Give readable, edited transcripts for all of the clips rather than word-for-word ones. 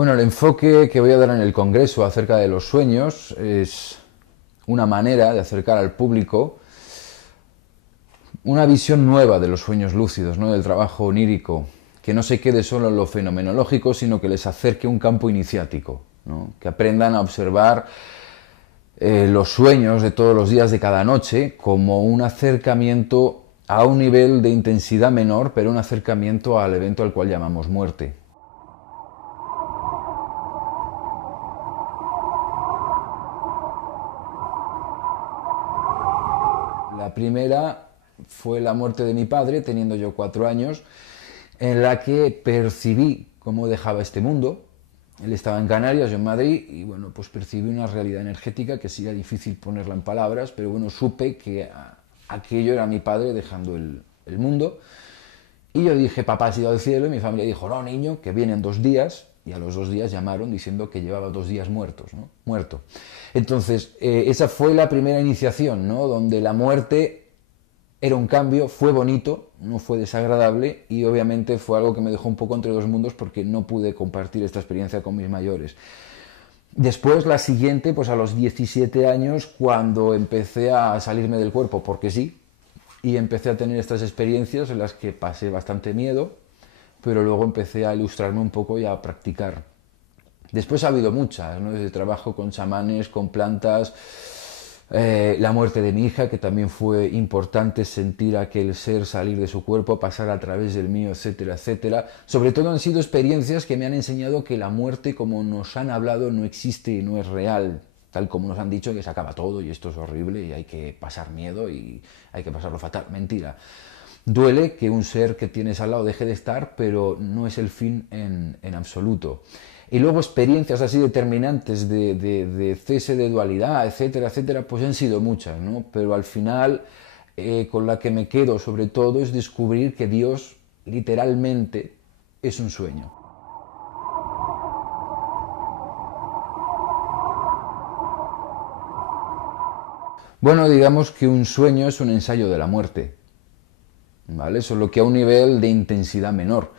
Bueno, el enfoque que voy a dar en el Congreso acerca de los sueños es una manera de acercar al público una visión nueva de los sueños lúcidos, ¿no? Del trabajo onírico, que no se quede solo en lo fenomenológico, sino que les acerque un campo iniciático, ¿no? Que aprendan a observar los sueños de todos los días de cada noche como un acercamiento a un nivel de intensidad menor, pero un acercamiento al evento al cual llamamos muerte. La primera fue la muerte de mi padre, teniendo yo 4 años, en la que percibí cómo dejaba este mundo. Él estaba en Canarias, yo en Madrid, y bueno, pues percibí una realidad energética que sería difícil ponerla en palabras, pero bueno, supe que aquello era mi padre dejando el mundo. Y yo dije, papá ha ido al cielo, y mi familia dijo, no, niño, que vienen 2 días, y a los 2 días llamaron diciendo que llevaba 2 días muertos, ¿no? Muerto. Entonces, esa fue la primera iniciación, ¿no? Donde la muerte era un cambio, fue bonito, no fue desagradable, y obviamente fue algo que me dejó un poco entre dos mundos porque no pude compartir esta experiencia con mis mayores. Después, la siguiente, pues a los 17 años, cuando empecé a salirme del cuerpo, porque sí, y empecé a tener estas experiencias en las que pasé bastante miedo, pero luego empecé a ilustrarme un poco y a practicar. Después ha habido muchas, ¿no? Desde trabajo con chamanes, con plantas, la muerte de mi hija, que también fue importante sentir aquel ser salir de su cuerpo, pasar a través del mío, etcétera, etcétera. Sobre todo han sido experiencias que me han enseñado que la muerte, como nos han hablado, no existe y no es real. Tal como nos han dicho que se acaba todo y esto es horrible y hay que pasar miedo y hay que pasarlo fatal. Mentira. Duele que un ser que tienes al lado deje de estar, pero no es el fin en absoluto. Y luego experiencias así determinantes de cese de dualidad, etcétera, etcétera, pues han sido muchas, ¿no? Pero al final, con la que me quedo sobre todo es descubrir que Dios literalmente es un sueño. Bueno, digamos que un sueño es un ensayo de la muerte, ¿vale? Solo que a un nivel de intensidad menor.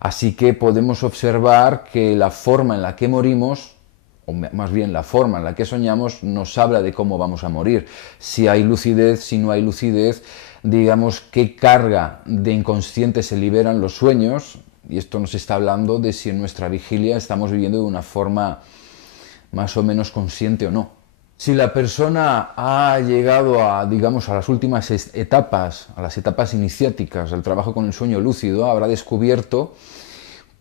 Así que podemos observar que la forma en la que morimos, o más bien la forma en la que soñamos, nos habla de cómo vamos a morir. Si hay lucidez, si no hay lucidez, digamos qué carga de inconsciente se liberan los sueños, y esto nos está hablando de si en nuestra vigilia estamos viviendo de una forma más o menos consciente o no. Si la persona ha llegado a, digamos, a las últimas etapas, a las etapas iniciáticas del trabajo con el sueño lúcido, habrá descubierto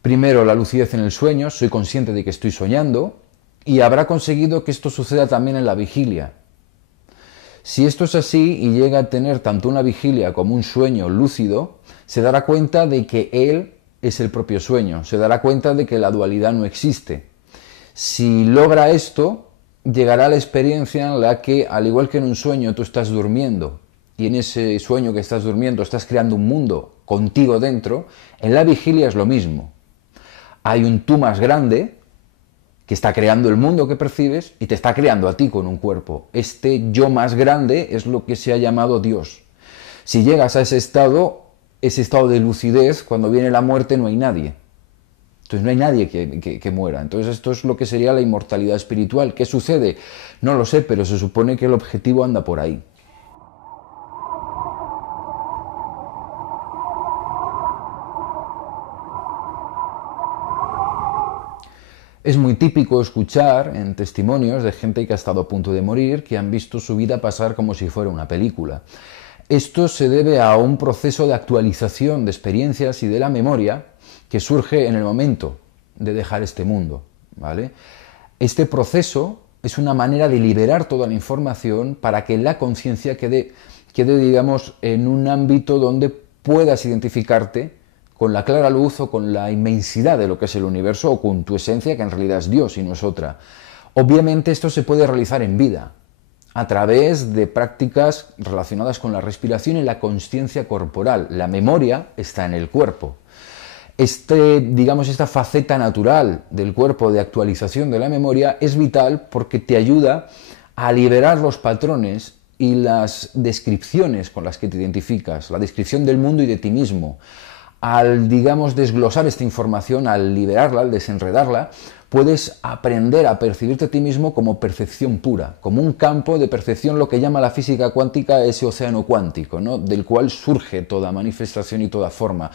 primero la lucidez en el sueño, soy consciente de que estoy soñando, y habrá conseguido que esto suceda también en la vigilia. Si esto es así y llega a tener tanto una vigilia como un sueño lúcido, se dará cuenta de que él es el propio sueño, se dará cuenta de que la dualidad no existe. Si logra esto, llegará a la experiencia en la que, al igual que en un sueño, tú estás durmiendo y en ese sueño que estás durmiendo estás creando un mundo contigo dentro, en la vigilia es lo mismo. Hay un tú más grande que está creando el mundo que percibes y te está creando a ti con un cuerpo. Este yo más grande es lo que se ha llamado Dios. Si llegas a ese estado de lucidez, cuando viene la muerte no hay nadie. Entonces no hay nadie que muera. Entonces esto es lo que sería la inmortalidad espiritual. ¿Qué sucede? No lo sé, pero se supone que el objetivo anda por ahí. Es muy típico escuchar en testimonios de gente que ha estado a punto de morir, que han visto su vida pasar como si fuera una película. Esto se debe a un proceso de actualización de experiencias y de la memoria que surge en el momento de dejar este mundo, ¿vale? Este proceso es una manera de liberar toda la información para que la conciencia quede, digamos, en un ámbito donde puedas identificarte con la clara luz o con la inmensidad de lo que es el universo o con tu esencia, que en realidad es Dios y no es otra. Obviamente esto se puede realizar en vida, a través de prácticas relacionadas con la respiración y la consciencia corporal. La memoria está en el cuerpo. Digamos, esta faceta natural del cuerpo de actualización de la memoria es vital porque te ayuda a liberar los patrones y las descripciones con las que te identificas, la descripción del mundo y de ti mismo. Al, digamos, desglosar esta información, al liberarla, al desenredarla, puedes aprender a percibirte a ti mismo como percepción pura, como un campo de percepción, lo que llama la física cuántica ese océano cuántico, ¿no? Del cual surge toda manifestación y toda forma.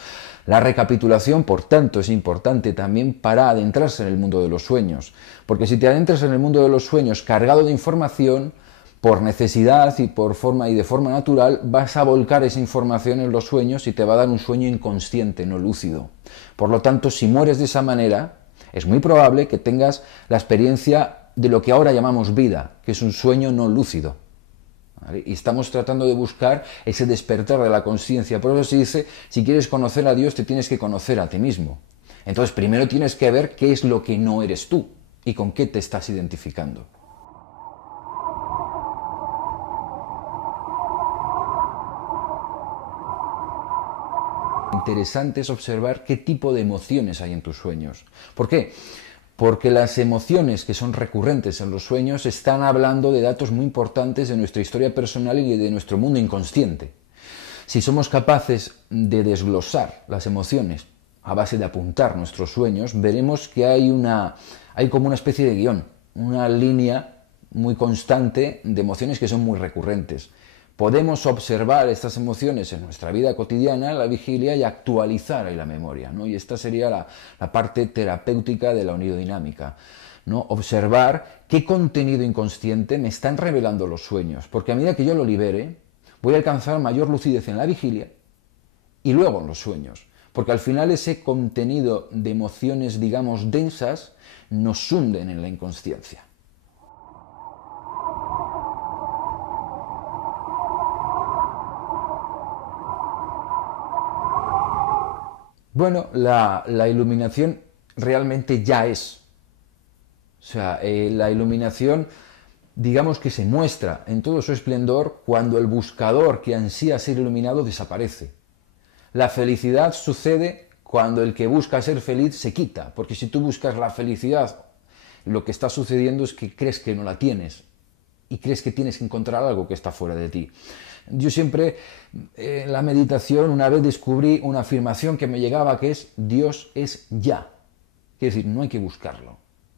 La recapitulación, por tanto, es importante también para adentrarse en el mundo de los sueños, porque si te adentras en el mundo de los sueños cargado de información, por necesidad y por forma y de forma natural, vas a volcar esa información en los sueños y te va a dar un sueño inconsciente, no lúcido. Por lo tanto, si mueres de esa manera, es muy probable que tengas la experiencia de lo que ahora llamamos vida, que es un sueño no lúcido. ¿Vale? Y estamos tratando de buscar ese despertar de la conciencia. Por eso se dice, si quieres conocer a Dios, te tienes que conocer a ti mismo. Entonces, primero tienes que ver qué es lo que no eres tú y con qué te estás identificando. Interesante es observar qué tipo de emociones hay en tus sueños. ¿Por qué? Porque las emociones que son recurrentes en los sueños están hablando de datos muy importantes de nuestra historia personal y de nuestro mundo inconsciente. Si somos capaces de desglosar las emociones a base de apuntar nuestros sueños, veremos que hay como una especie de guión, una línea muy constante de emociones que son muy recurrentes. Podemos observar estas emociones en nuestra vida cotidiana, en la vigilia, y actualizar ahí la memoria, ¿no? Y esta sería la parte terapéutica de la onirodinámica, ¿no? Observar qué contenido inconsciente me están revelando los sueños, porque a medida que yo lo libere, voy a alcanzar mayor lucidez en la vigilia y luego en los sueños, porque al final ese contenido de emociones, digamos, densas, nos hunden en la inconsciencia. Bueno, la iluminación realmente ya es. O sea, la iluminación, digamos que se muestra en todo su esplendor cuando el buscador que ansía ser iluminado desaparece. La felicidad sucede cuando el que busca ser feliz se quita, porque si tú buscas la felicidad, lo que está sucediendo es que crees que no la tienes y crees que tienes que encontrar algo que está fuera de ti. Yo siempre, en la meditación, una vez descubrí una afirmación que me llegaba, que es Dios es ya. Quiere decir, no hay que buscarlo.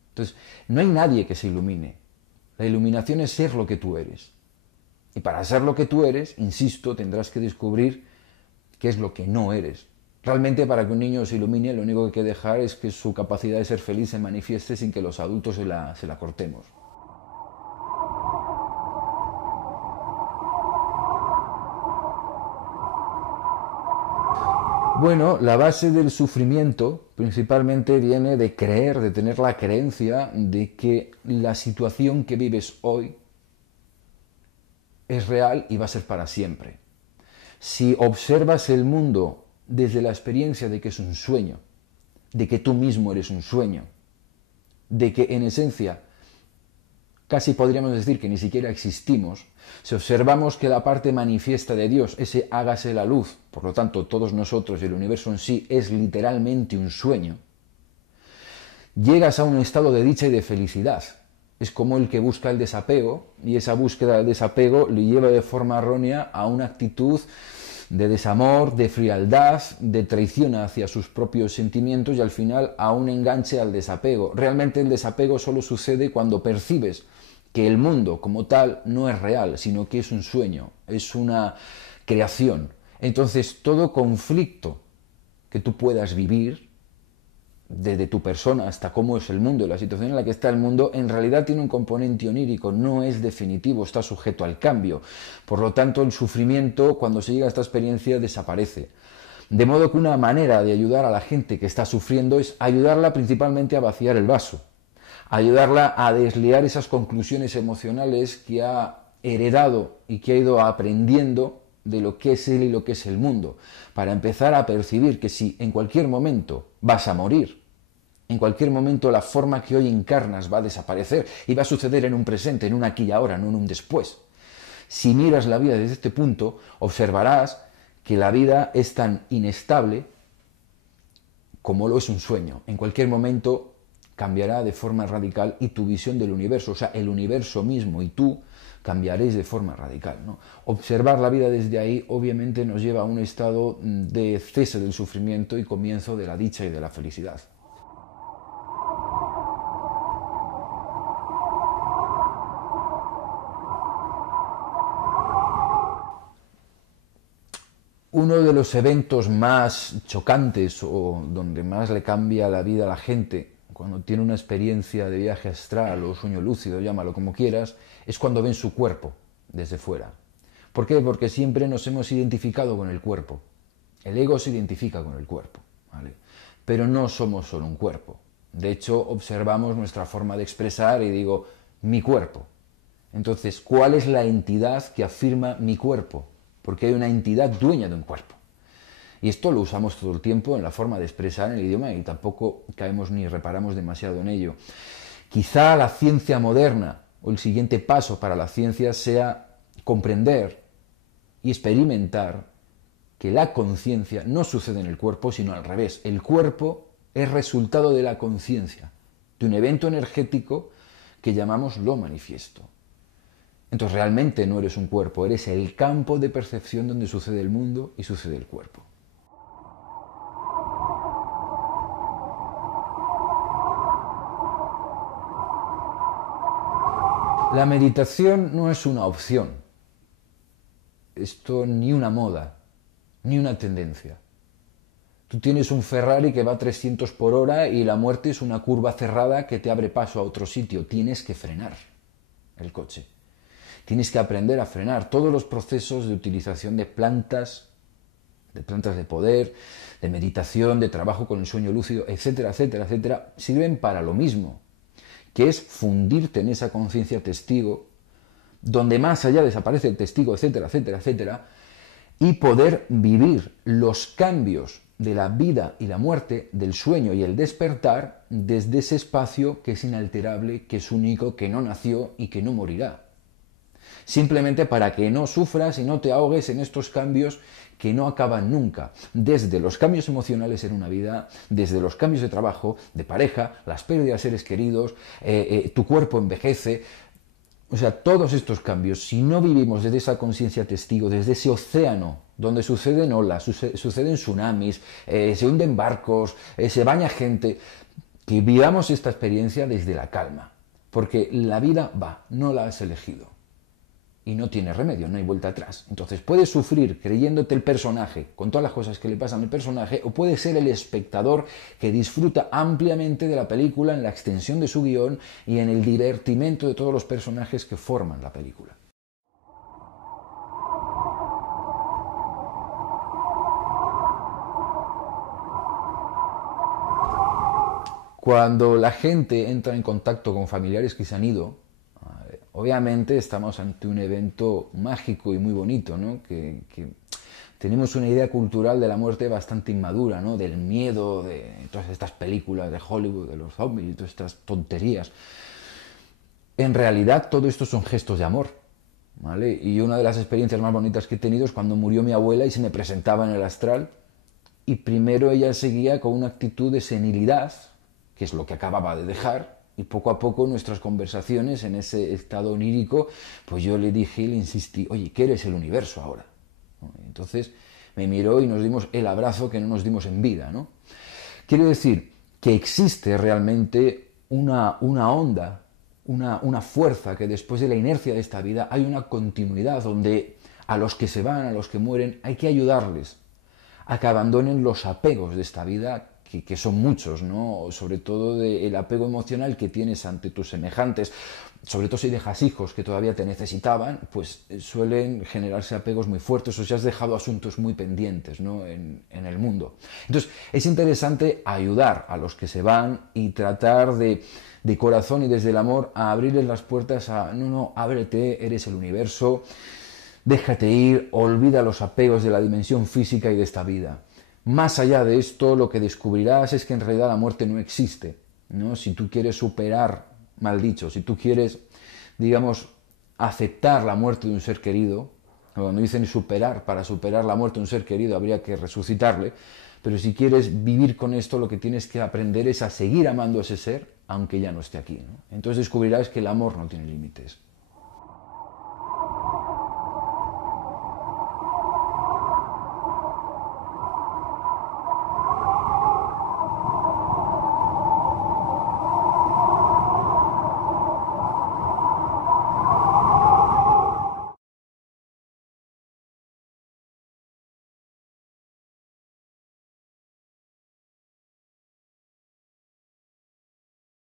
Entonces, no hay nadie que se ilumine. La iluminación es ser lo que tú eres. Y para ser lo que tú eres, insisto, tendrás que descubrir qué es lo que no eres. Realmente, para que un niño se ilumine, lo único que hay que dejar es que su capacidad de ser feliz se manifieste sin que los adultos se la cortemos. Bueno, la base del sufrimiento principalmente viene de creer, de tener la creencia de que la situación que vives hoy es real y va a ser para siempre. Si observas el mundo desde la experiencia de que es un sueño, de que tú mismo eres un sueño, de que en esencia casi podríamos decir que ni siquiera existimos, si observamos que la parte manifiesta de Dios, ese hágase la luz, por lo tanto todos nosotros y el universo en sí es literalmente un sueño, llegas a un estado de dicha y de felicidad. Es como el que busca el desapego y esa búsqueda del desapego le lleva de forma errónea a una actitud de desamor, de frialdad, de traición hacia sus propios sentimientos y al final a un enganche al desapego. Realmente el desapego solo sucede cuando percibes que el mundo como tal no es real, sino que es un sueño, es una creación. Entonces todo conflicto que tú puedas vivir, desde tu persona hasta cómo es el mundo, la situación en la que está el mundo, en realidad tiene un componente onírico, no es definitivo, está sujeto al cambio. Por lo tanto, el sufrimiento, cuando se llega a esta experiencia, desaparece. De modo que una manera de ayudar a la gente que está sufriendo es ayudarla principalmente a vaciar el vaso, ayudarla a desliar esas conclusiones emocionales que ha heredado y que ha ido aprendiendo de lo que es él y lo que es el mundo, para empezar a percibir que si en cualquier momento vas a morir, en cualquier momento la forma que hoy encarnas va a desaparecer y va a suceder en un presente, en un aquí y ahora, no en un después. Si miras la vida desde este punto, observarás que la vida es tan inestable como lo es un sueño. En cualquier momento cambiará de forma radical y tu visión del universo, o sea, el universo mismo y tú cambiaréis de forma radical, ¿no? Observar la vida desde ahí obviamente nos lleva a un estado de cese del sufrimiento y comienzo de la dicha y de la felicidad. Uno de los eventos más chocantes o donde más le cambia la vida a la gente cuando tiene una experiencia de viaje astral o sueño lúcido, llámalo como quieras, es cuando ven su cuerpo desde fuera. ¿Por qué? Porque siempre nos hemos identificado con el cuerpo. El ego se identifica con el cuerpo, ¿vale? Pero no somos solo un cuerpo. De hecho, observamos nuestra forma de expresar y digo, mi cuerpo. Entonces, ¿cuál es la entidad que afirma mi cuerpo? Porque hay una entidad dueña de un cuerpo. Y esto lo usamos todo el tiempo en la forma de expresar en el idioma y tampoco caemos ni reparamos demasiado en ello. Quizá la ciencia moderna o el siguiente paso para la ciencia sea comprender y experimentar que la conciencia no sucede en el cuerpo, sino al revés. El cuerpo es resultado de la conciencia, de un evento energético que llamamos lo manifiesto. Entonces realmente no eres un cuerpo, eres el campo de percepción donde sucede el mundo y sucede el cuerpo. La meditación no es una opción. Esto ni una moda, ni una tendencia. Tú tienes un Ferrari que va a 300 por hora y la muerte es una curva cerrada que te abre paso a otro sitio. Tienes que frenar el coche. Tienes que aprender a frenar. Todos los procesos de utilización de plantas de poder, de meditación, de trabajo con el sueño lúcido, etcétera, etcétera, etcétera, sirven para lo mismo, que es fundirte en esa conciencia testigo, donde más allá desaparece el testigo, etcétera, etcétera, etcétera, y poder vivir los cambios de la vida y la muerte, del sueño y el despertar, desde ese espacio que es inalterable, que es único, que no nació y que no morirá. Simplemente para que no sufras y no te ahogues en estos cambios que no acaban nunca, desde los cambios emocionales en una vida, desde los cambios de trabajo, de pareja, las pérdidas de seres queridos, tu cuerpo envejece. O sea, todos estos cambios, si no vivimos desde esa conciencia testigo, desde ese océano donde suceden olas, suceden tsunamis, se hunden barcos, se baña gente, que vivamos esta experiencia desde la calma, porque la vida va, no la has elegido. Y no tiene remedio, no hay vuelta atrás. Entonces puedes sufrir creyéndote el personaje, con todas las cosas que le pasan al personaje, o puedes ser el espectador que disfruta ampliamente de la película en la extensión de su guión y en el divertimento de todos los personajes que forman la película. Cuando la gente entra en contacto con familiares que se han ido, obviamente estamos ante un evento mágico y muy bonito, ¿no? Que tenemos una idea cultural de la muerte bastante inmadura, ¿no? Del miedo, de todas estas películas de Hollywood, de los zombies y todas estas tonterías. En realidad todo esto son gestos de amor, ¿vale? Y una de las experiencias más bonitas que he tenido es cuando murió mi abuela y se me presentaba en el astral y primero ella seguía con una actitud de senilidad, que es lo que acababa de dejar, y poco a poco nuestras conversaciones en ese estado onírico, pues yo le dije y le insistí, oye, ¿qué eres el universo ahora? Entonces me miró y nos dimos el abrazo que no nos dimos en vida, ¿no? Quiere decir que existe realmente una onda, una fuerza que después de la inercia de esta vida hay una continuidad donde a los que se van, a los que mueren, hay que ayudarles a que abandonen los apegos de esta vida, que son muchos, ¿no? Sobre todo el apego emocional que tienes ante tus semejantes, sobre todo si dejas hijos que todavía te necesitaban, pues suelen generarse apegos muy fuertes o si has dejado asuntos muy pendientes, ¿no? en el mundo. Entonces es interesante ayudar a los que se van y tratar de corazón y desde el amor a abrirles las puertas a, no, ábrete, eres el universo, déjate ir, olvida los apegos de la dimensión física y de esta vida. Más allá de esto, lo que descubrirás es que en realidad la muerte no existe, ¿no? Si tú quieres superar, mal dicho, si tú quieres, digamos, aceptar la muerte de un ser querido, cuando dicen superar, para superar la muerte de un ser querido habría que resucitarle, pero si quieres vivir con esto, lo que tienes que aprender es a seguir amando a ese ser, aunque ya no esté aquí, ¿no? Entonces descubrirás que el amor no tiene límites.